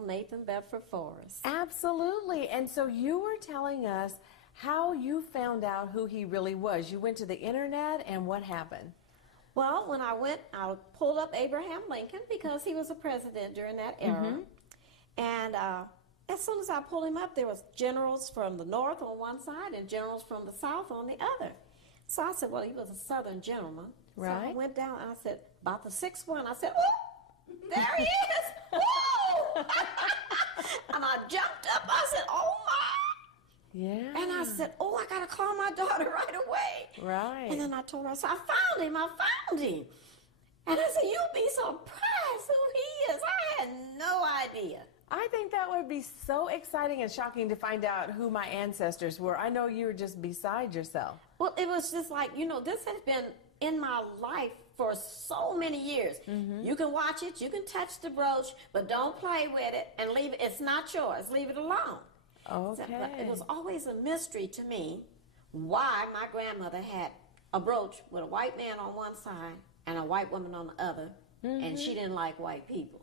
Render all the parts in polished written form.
Nathan Bedford Forrest. Absolutely. And so you were telling us how you found out who he really was. You went to the internet, and what happened? Well, when I went, I pulled up Abraham Lincoln because he was a president during that era. And as soon as I pulled him up, there was generals from the north on one side and generals from the south on the other. So I said, well, he was a southern gentleman. Right. So I went down and I said, about the sixth one, I said, oh, there he is. Whoa! And I jumped up. I said, oh, my. Yeah. And I said, oh, I got to call my daughter right away. Right. And then I told her, I said, I found him. And I said, you'll be surprised who he is. I had no idea. I think that would be so exciting and shocking to find out who my ancestors were. I know you were just beside yourself. Well, it was just like, this has been in my life for so many years. You can watch it, you can touch the brooch, but don't play with it and leave it. It's not yours. Leave it alone. Okay. It was always a mystery to me why my grandmother had a brooch with a white man on one side and a white woman on the other, and she didn't like white people.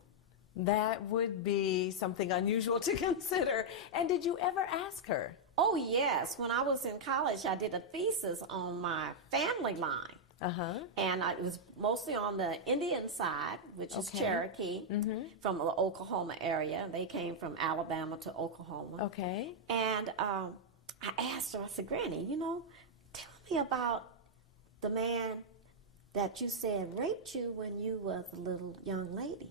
That would be something unusual to consider. And did you ever ask her? Oh, yes. When I was in college, I did a thesis on my family line. And it was mostly on the Indian side, which is Cherokee, from the Oklahoma area. They came from Alabama to Oklahoma. Okay. And I asked her, I said, Granny, tell me about the man that you said raped you when you was a little young lady.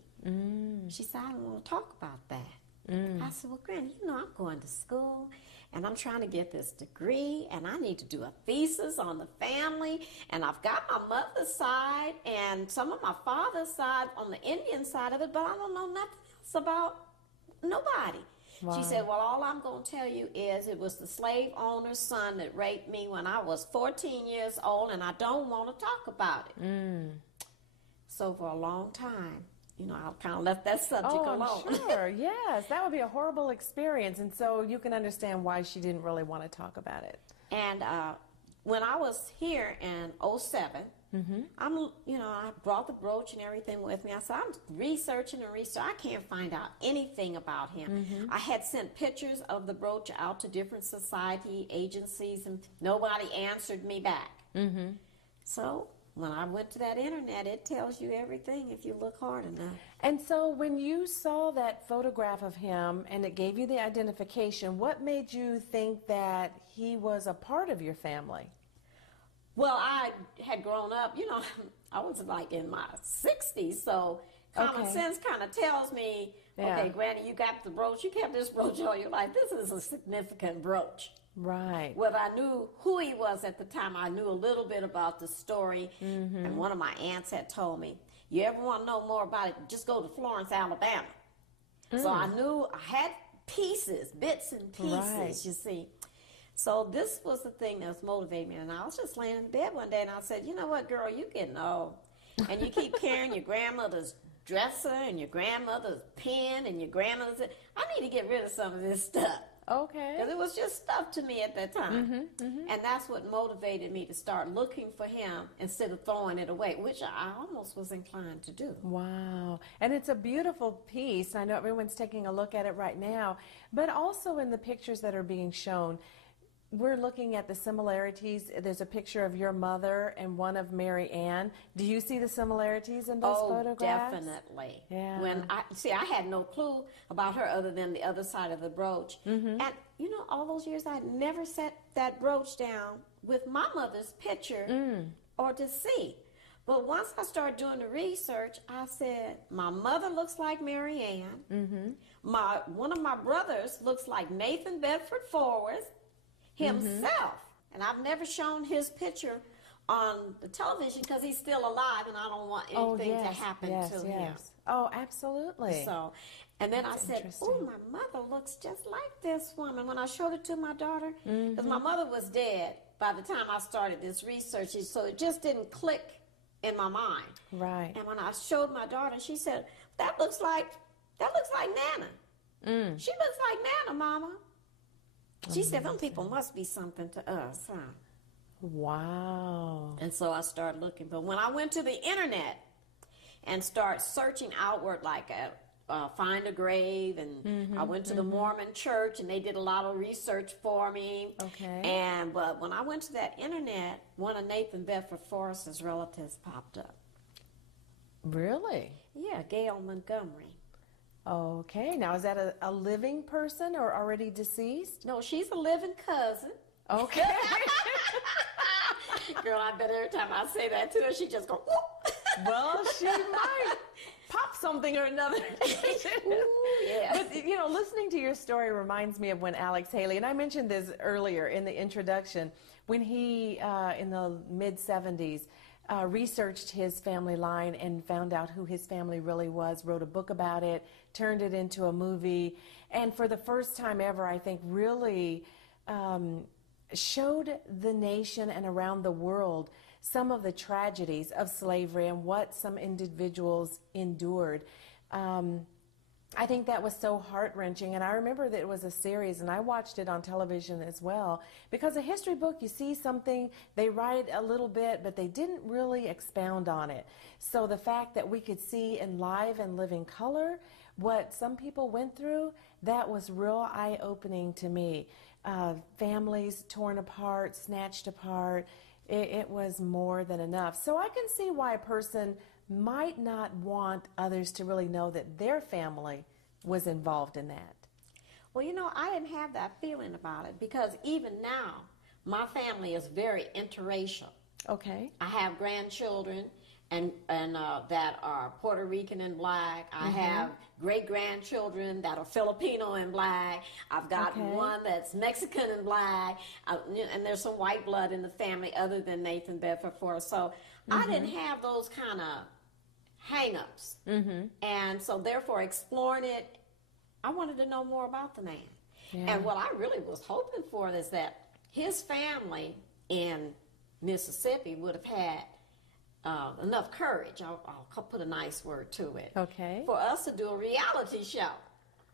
She said, I don't want to talk about that. I said, well, Granny, I'm going to school, and I'm trying to get this degree, and I need to do a thesis on the family, and I've got my mother's side and some of my father's side on the Indian side of it, but I don't know nothing else about nobody. Wow. She said, well, all I'm going to tell you is it was the slave owner's son that raped me when I was 14 years old, and I don't want to talk about it. So for a long time, I kind of left that subject alone. I'm sure. Yes, that would be a horrible experience, and so you can understand why she didn't really want to talk about it. And when I was here in 07, I brought the brooch and everything with me. I said, I'm researching. I can't find out anything about him. I had sent pictures of the brooch out to different society agencies, and nobody answered me back. So when I went to that internet, it tells you everything if you look hard enough. And so when you saw that photograph of him and it gave you the identification, what made you think that he was a part of your family? Well, I had grown up, I was like in my 60s, so common sense kind of tells me, okay, Granny, you got the brooch, you kept this brooch all your life. This is a significant brooch. Right. Whether I knew who he was at the time, I knew a little bit about the story. And one of my aunts had told me, you ever want to know more about it, just go to Florence, Alabama. So I knew I had pieces, bits and pieces, you see. So this was the thing that was motivating me. And I was just laying in bed one day and I said, you know what, girl, you're getting old. And you keep carrying your grandmother's dresser and your grandmother's pen and your grandmother's... I need to get rid of some of this stuff. Okay. Because it was just stuff to me at that time. And that's what motivated me to start looking for him instead of throwing it away, which I almost was inclined to do. Wow. And it's a beautiful piece. I know everyone's taking a look at it right now. But also in the pictures that are being shown, we're looking at the similarities. There's a picture of your mother and one of Mary Ann. Do you see the similarities in those photographs? Oh, definitely. Yeah. When I had no clue about her other than the other side of the brooch. And, all those years I had never set that brooch down with my mother's picture or to see. But once I started doing the research, I said, my mother looks like Mary Ann. One of my brothers looks like Nathan Bedford Forrest himself. And I've never shown his picture on the television because he's still alive and I don't want anything to happen to him. Oh, absolutely. So, and then I said, oh, my mother looks just like this woman. When I showed it to my daughter, because my mother was dead by the time I started this research, so it just didn't click in my mind. Right. And when I showed my daughter, she said, that looks like Nana. She looks like Nana, Mama. She said, them people must be something to us, huh? Wow. And so I started looking. But when I went to the internet and started searching outward like a find a grave, and I went to the Mormon church, and they did a lot of research for me. Okay. But when I went to that internet, one of Nathan Bedford Forrest's relatives popped up. Really? Yeah, Gail Montgomery. Okay. Now, is that a living person or already deceased? No, she's a living cousin. Okay. Girl, I bet every time I say that to her, she just go, whoop. Well, she might pop something or another. Ooh, yeah. But, you know, listening to your story reminds me of when Alex Haley, and I mentioned this earlier in the introduction, when he, in the mid-'70s, researched his family line and found out who his family really was, wrote a book about it, turned it into a movie, and for the first time ever, I think, really showed the nation and around the world some of the tragedies of slavery and what some individuals endured. I think that was so heart-wrenching, and I remember that it was a series, and I watched it on television as well, because a history book, you see something, they write a little bit, but they didn't really expound on it. So the fact that we could see in live and living color what some people went through, that was real eye-opening to me. Families torn apart, snatched apart, it was more than enough. So I can see why a person might not want others to really know that their family was involved in that. Well, you know, I didn't have that feeling about it because even now, my family is very interracial. Okay. I have grandchildren and that are Puerto Rican and black. I have great-grandchildren that are Filipino and black. I've got one that's Mexican and black. And there's some white blood in the family other than Nathan Bedford Forrest. So I didn't have those kind of hang-ups. And so therefore exploring it, I wanted to know more about the man. Yeah. And what I really was hoping for is that his family in Mississippi would have had enough courage, I'll put a nice word to it, for us to do a reality show.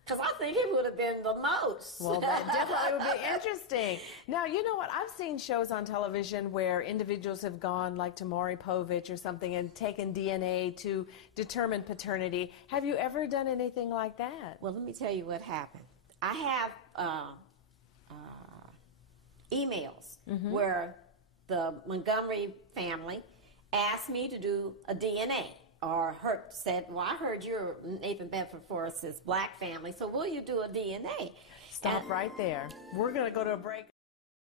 Because I think it would have been the most. Well, that definitely would be interesting. Now, you know what? I've seen shows on television where individuals have gone, like to Maury Povich or something, and taken DNA to determine paternity. Have you ever done anything like that? Well, let me tell you what happened. I have emails where the Montgomery family asked me to do a DNA, or said, well, I heard you're Nathan Bedford Forrest's black family, so will you do a DNA? Stop right there. We're going to go to a break.